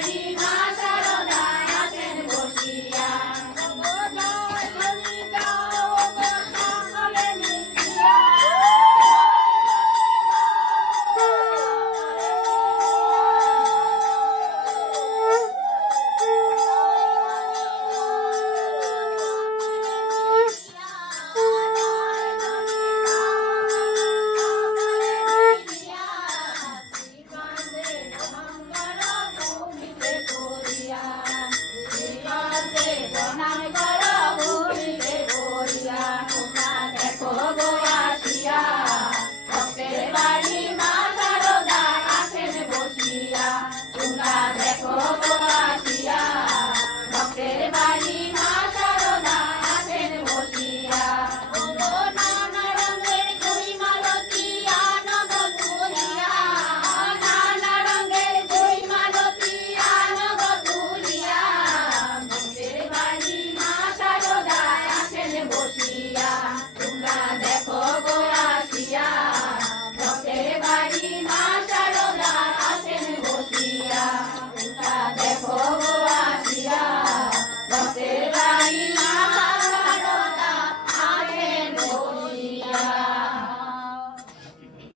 Marina.